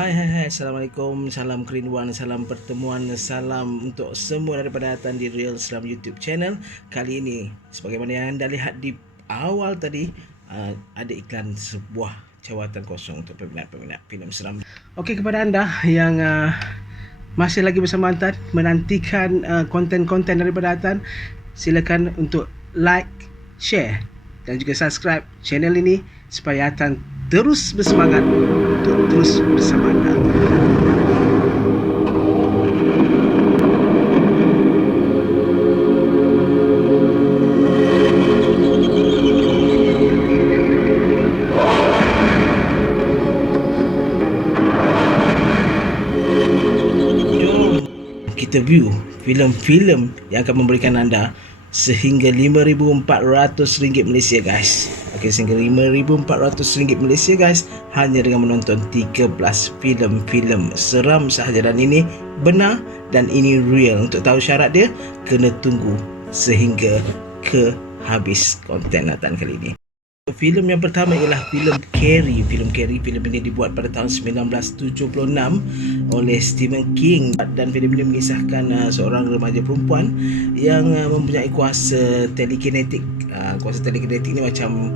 Hai, Assalamualaikum, salam kerinduan, salam pertemuan, salam untuk semua daripada datang di Real Islam YouTube channel. Kali ini, sebagaimana yang anda lihat di awal tadi, ada iklan sebuah jawatan kosong untuk peminat-peminat filem seram. Okey, kepada anda yang masih lagi bersama Antan, menantikan konten-konten daripada Antan, silakan untuk like, share dan juga subscribe channel ini supaya Antan terus bersemangat untuk terus bersama anda. Jom kita view filem-filem yang akan memberikan anda sehingga RM5,400 Malaysia, guys. Okey, sehingga RM5,400 Malaysia, guys, hanya dengan menonton 13 filem-filem seram sahaja. Dan ini benar dan ini real. Untuk tahu syarat dia, kena tunggu sehingga ke habis konten Nathan kali ini. Filem yang pertama ialah filem Carrie. Filem ini dibuat pada tahun 1976 oleh Stephen King, dan filem ini mengisahkan seorang remaja perempuan yang mempunyai kuasa telekinetik. Kuasa telekinetik ni macam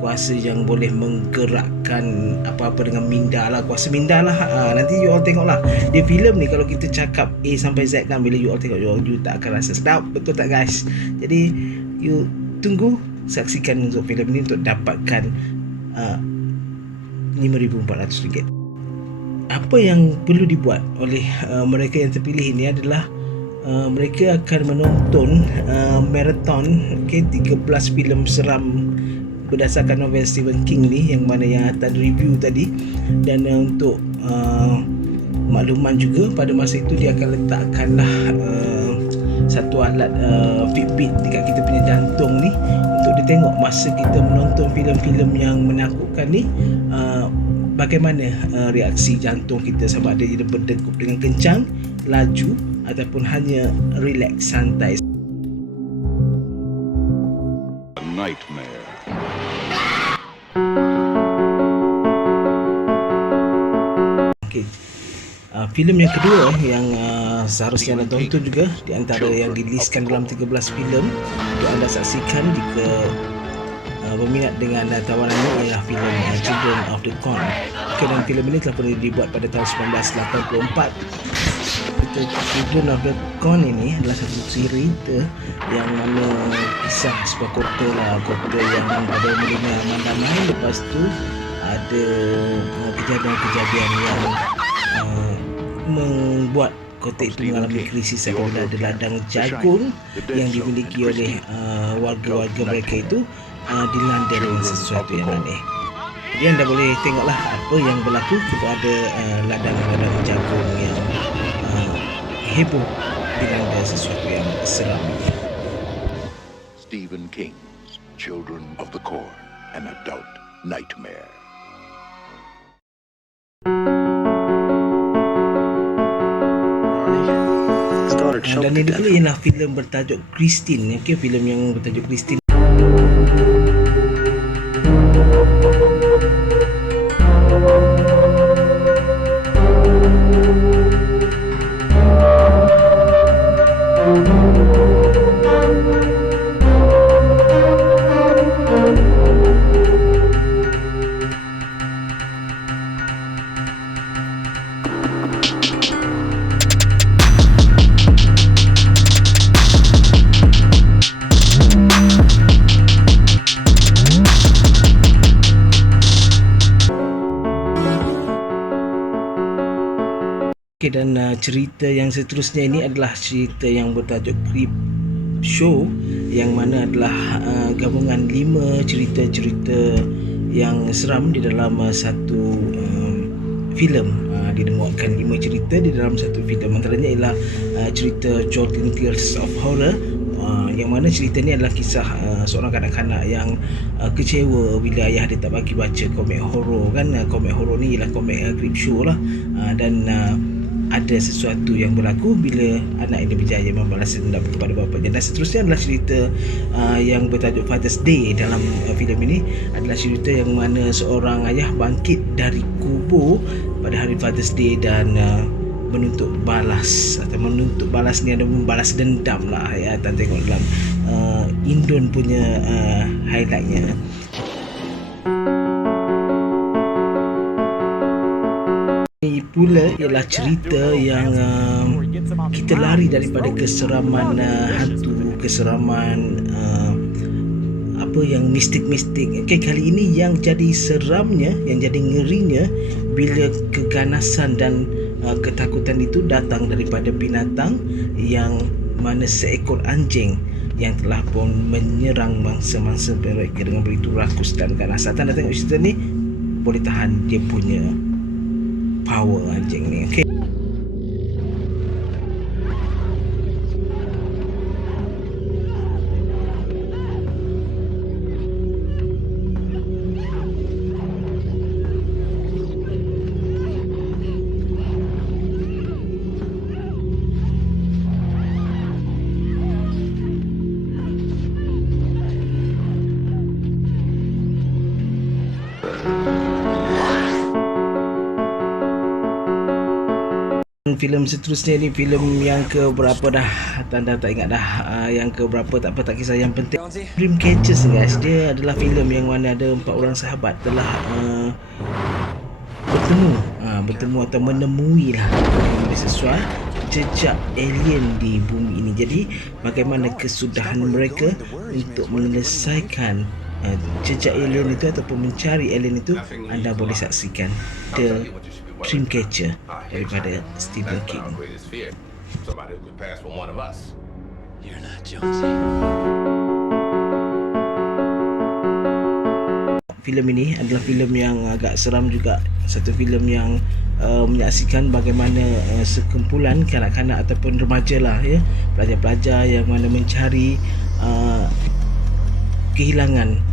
kuasa yang boleh menggerakkan apa-apa dengan minda lah, kuasa minda lah. Nanti you all tengok lah di filem ni. Kalau kita cakap A sampai Z kan, bila you all tengok, you tak akan rasa sedap, betul tak, guys? Jadi you tunggu, saksikan untuk filem ini untuk dapatkan RM5,400. Apa yang perlu dibuat oleh mereka yang terpilih ini adalah mereka akan menonton marathon 13 filem seram berdasarkan novel Stephen King ni, yang mana yang Atan review tadi. Dan untuk makluman juga, pada masa itu dia akan letakkanlah satu alat Fitbit dekat kita punya jantung ni, untuk dia tengok masa kita menonton filem-filem yang menakutkan ni, bagaimana reaksi jantung kita, sama ada dia berdegup dengan kencang, laju ataupun hanya relax, santai. A nightmare. Okay. Filem yang kedua yang seharusnya anda tonton juga, di antara yang diliskan dalam 13 filem untuk anda saksikan jika berminat dengan tawaran ini, ialah filem Children of the Corn. Okay, dan filem ini telah pernah dibuat pada tahun 1984. Children of the Corn ini adalah satu cerita yang mana kisah sebuah kota yang ada mulanya aman damai. Lepas tu ada kejadian-kejadian yang membuat kota itu mengalami krisis apabila ada ladang jagung yang dimiliki oleh warga-warga mereka itu dilanda dengan sesuatu yang aneh. Jadi anda boleh tengoklah apa yang berlaku kepada ladang-ladang jagung yang heboh dilanda sesuatu yang seram. Stephen King's Children of the Corn, an adult nightmare. Dan ini pula ialah filem bertajuk Christine. Okey, filem yang bertajuk Christine. Okay, dan cerita yang seterusnya ini adalah cerita yang bertajuk Creep Show, yang mana adalah gabungan 5 cerita-cerita yang seram di dalam satu filem. Dia memuatkan 5 cerita di dalam satu filem. Antaranya ialah cerita Jolting Tales of Horror, yang mana cerita ni adalah kisah seorang kanak-kanak yang kecewa bila ayah dia tak bagi baca komik horror kan. Komik horror ni ialah komik Creep Show lah. Dan ada sesuatu yang berlaku bila anak ini berjaya membalas dendam kepada bapanya. Dan seterusnya adalah cerita yang bertajuk Father's Day dalam filem ini. Adalah cerita yang mana seorang ayah bangkit dari kubur pada hari Father's Day dan menuntut balas, atau menuntut balas ni ada membalas dendam lah ya. Dan tengok dalam Indon punya highlightnya. Ini pula ialah cerita yang kita lari daripada keseraman hantu, keseraman apa yang mistik-mistik. Okay, kali ini yang jadi seramnya, yang jadi ngerinya bila keganasan dan ketakutan itu datang daripada binatang yang mana seekor anjing yang telah pun menyerang mangsa-mangsa mereka dengan begitu rakus dan ganas. Atan dah tengok cerita ni, boleh tahan dia punya power anjing ni. Okay. Filem seterusnya ni filem yang ke berapa dah, tanda tak ingat dah yang ke berapa, tak apa, tak kisah, yang penting Dreamcatchers guys. Dia adalah filem yang mana ada 4 orang sahabat telah bertemu atau menemui lah sesuai jejak alien di bumi ini. Jadi bagaimana kesudahan mereka untuk menyelesaikan jejak alien itu ataupun mencari alien itu, anda boleh saksikan The Dreamcatcher daripada Stephen King. Somebody who could pass for one of us. You're not Jonesy. Filem ini adalah filem yang agak seram juga. Satu filem yang menyaksikan bagaimana sekumpulan kanak-kanak ataupun remaja lah ya, pelajar-pelajar yang mana mencari kehilangan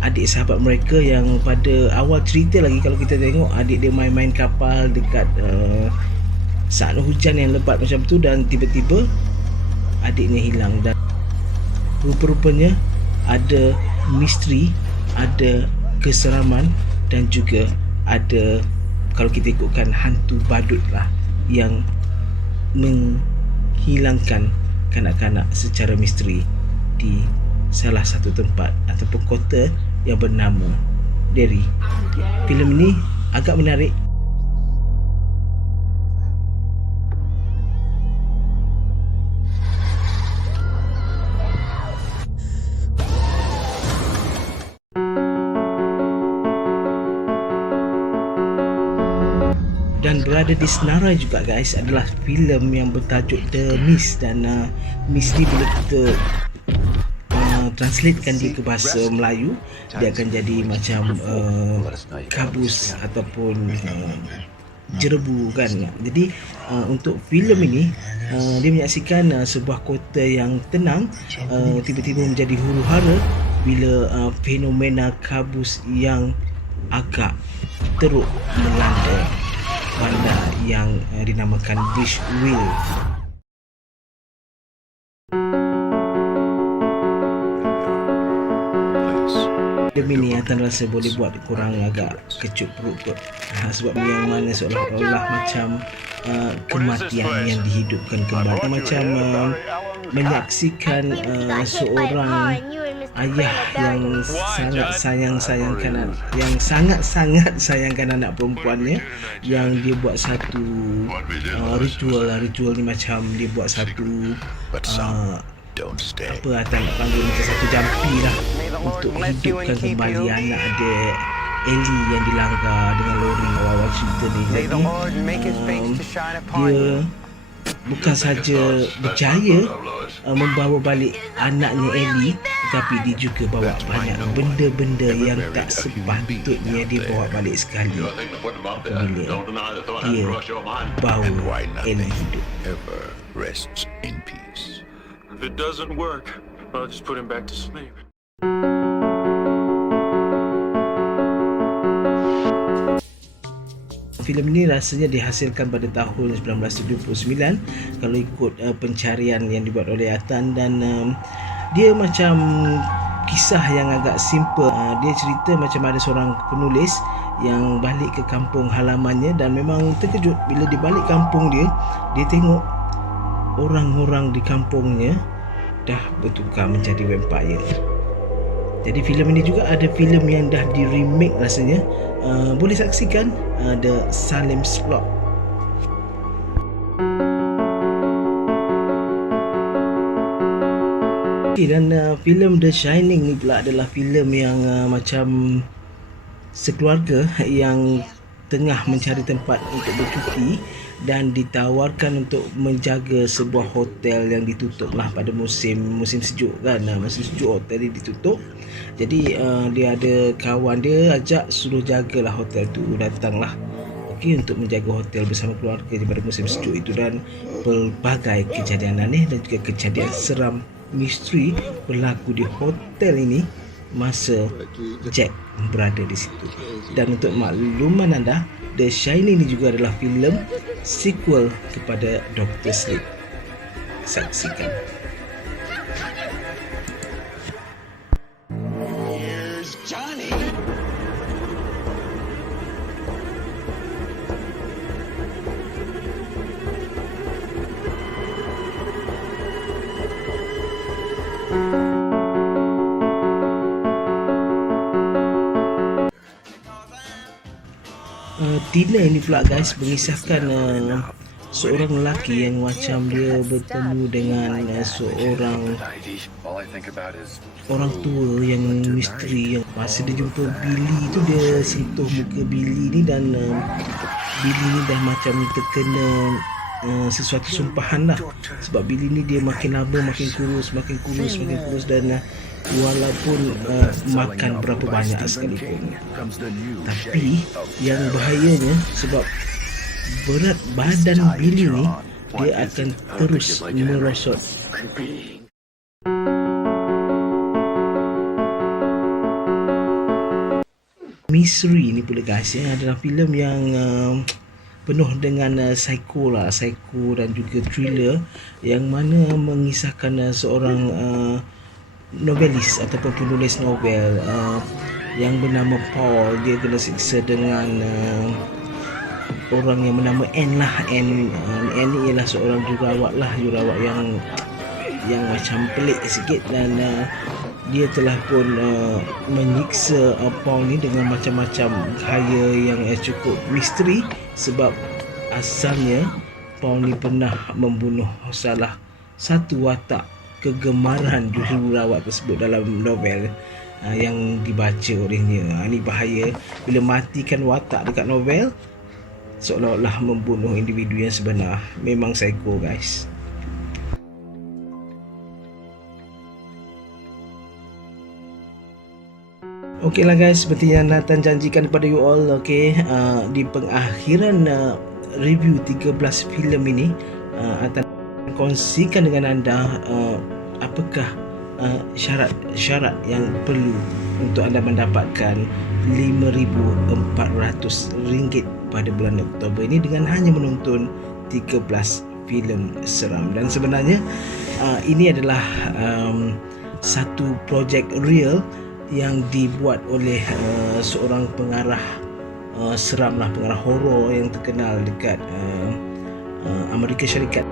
adik sahabat mereka yang pada awal cerita lagi, kalau kita tengok, adik dia main-main kapal dekat saat hujan yang lebat macam tu, dan tiba-tiba adiknya hilang. Dan rupa-rupanya ada misteri, ada keseraman, dan juga ada, kalau kita ikutkan, hantu badut lah yang menghilangkan kanak-kanak secara misteri di salah satu tempat ataupun kota yang bernama Derry. Filem ini agak menarik. Dan berada di senarai juga guys adalah filem yang bertajuk The Mist. Dan Mist ni bila kita translatekan dia ke bahasa Melayu, dia akan jadi macam kabus ataupun jerebu kan. Jadi untuk filem ini dia menyaksikan sebuah kota yang tenang tiba-tiba menjadi huru-hara bila fenomena kabus yang agak teruk melanda bandar yang dinamakan Bridgeville. Film ini Atan rasa boleh buat korang agak kecut perut kot. Sebab yang mana seolah-olah macam kematian yang dihidupkan kembali, macam menyaksikan seorang ayah yang sangat sayangkan anak perempuannya, yang dia buat satu ritual ni, macam dia buat satu apa Atan nak panggil, macam satu jampi lah untuk hidupkan kembali anak dia Ellie yang dilanggar dengan lori awal-awal cerita ni. Jadi dia bukan saja berjaya membawa balik anaknya Ellie, tetapi dia juga bawa banyak benda-benda yang tak sepatutnya dia bawa balik sekali apabila dia bawa Ellie hidup. Ever rests in peace. If it doesn't work, I'll just put him back to sleep. filem ni rasanya dihasilkan pada tahun 1979 kalau ikut pencarian yang dibuat oleh Atan, dan dia macam kisah yang agak simple. Dia cerita macam ada seorang penulis yang balik ke kampung halamannya dan memang terkejut bila dia balik kampung dia tengok orang-orang di kampungnya dah bertukar menjadi vampire. Jadi filem ini juga ada filem yang dah di remake rasanya. Boleh saksikan The Salem's Lot. Dan filem The Shining ni pula adalah filem yang macam sekeluarga yang tengah mencari tempat untuk bercuti dan ditawarkan untuk menjaga sebuah hotel yang ditutup lah pada musim sejuk kan. Musim sejuk hotel ni ditutup. Jadi dia ada kawan dia ajak suruh jagalah hotel tu, datanglah untuk menjaga hotel bersama keluarga pada musim sejuk itu, dan pelbagai kejadian aneh dan juga kejadian seram misteri berlaku di hotel ini masa Jack berada di situ. Dan untuk makluman anda, The Shining ini juga adalah filem sequel kepada Dr. Sleep. Saksikan. Here's Johnny. Tina ini pula guys mengisahkan seorang lelaki yang macam dia bertemu dengan seorang orang tua yang misteri, yang masa dia jumpa Billy tu dia sentuh muka Billy ni, dan Billy ni dah macam terkena sesuatu sumpahan lah, sebab Billy ni dia makin lama makin kurus dan walaupun makan berapa banyak sekalipun. Tapi yang bahayanya sebab berat badan Billy ni, dia akan terus merosot. Misteri ni pula guys adalah filem yang penuh dengan psycho dan juga thriller, yang mana mengisahkan seorang novelis ataupun penulis novel yang bernama Paul. Dia kena siksa dengan orang yang bernama Anne lah. Anne ni ialah seorang jurawat yang macam pelik sikit, dan dia telah pun menyiksa Paul ni dengan macam-macam gaya yang cukup misteri, sebab asalnya Paul ni pernah membunuh salah satu watak kegemaran jururawat tersebut dalam novel yang dibaca olehnya. Ini bahaya bila matikan watak dekat novel, seolah-olah membunuh individu yang sebenar. Memang psycho guys. Okey lah guys, seperti yang Nathan janjikan kepada you all, di pengakhiran review 13 filem ini akan kongsikan dengan anda apakah syarat yang perlu untuk anda mendapatkan RM5,400 pada bulan Oktober ini dengan hanya menonton 13 filem seram. Dan sebenarnya ini adalah satu projek real yang dibuat oleh seorang pengarah seram lah, pengarah horor yang terkenal dekat Amerika Syarikat.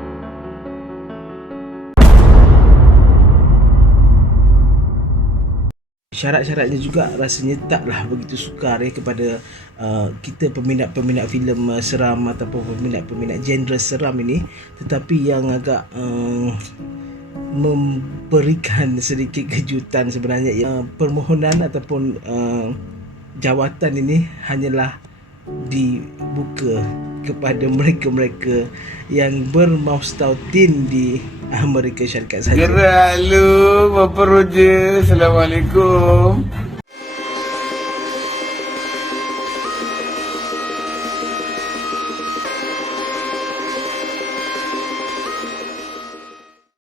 Syarat-syaratnya juga rasanya taklah begitu sukar kepada kita peminat-peminat filem seram ataupun peminat-peminat genre seram ini, tetapi yang agak memberikan sedikit kejutan sebenarnya. Permohonan ataupun jawatan ini hanyalah dibuka kepada mereka-mereka yang bermaustautin di Amerika Syarikat saja. Gerak lu, Bapa Roger. Assalamualaikum.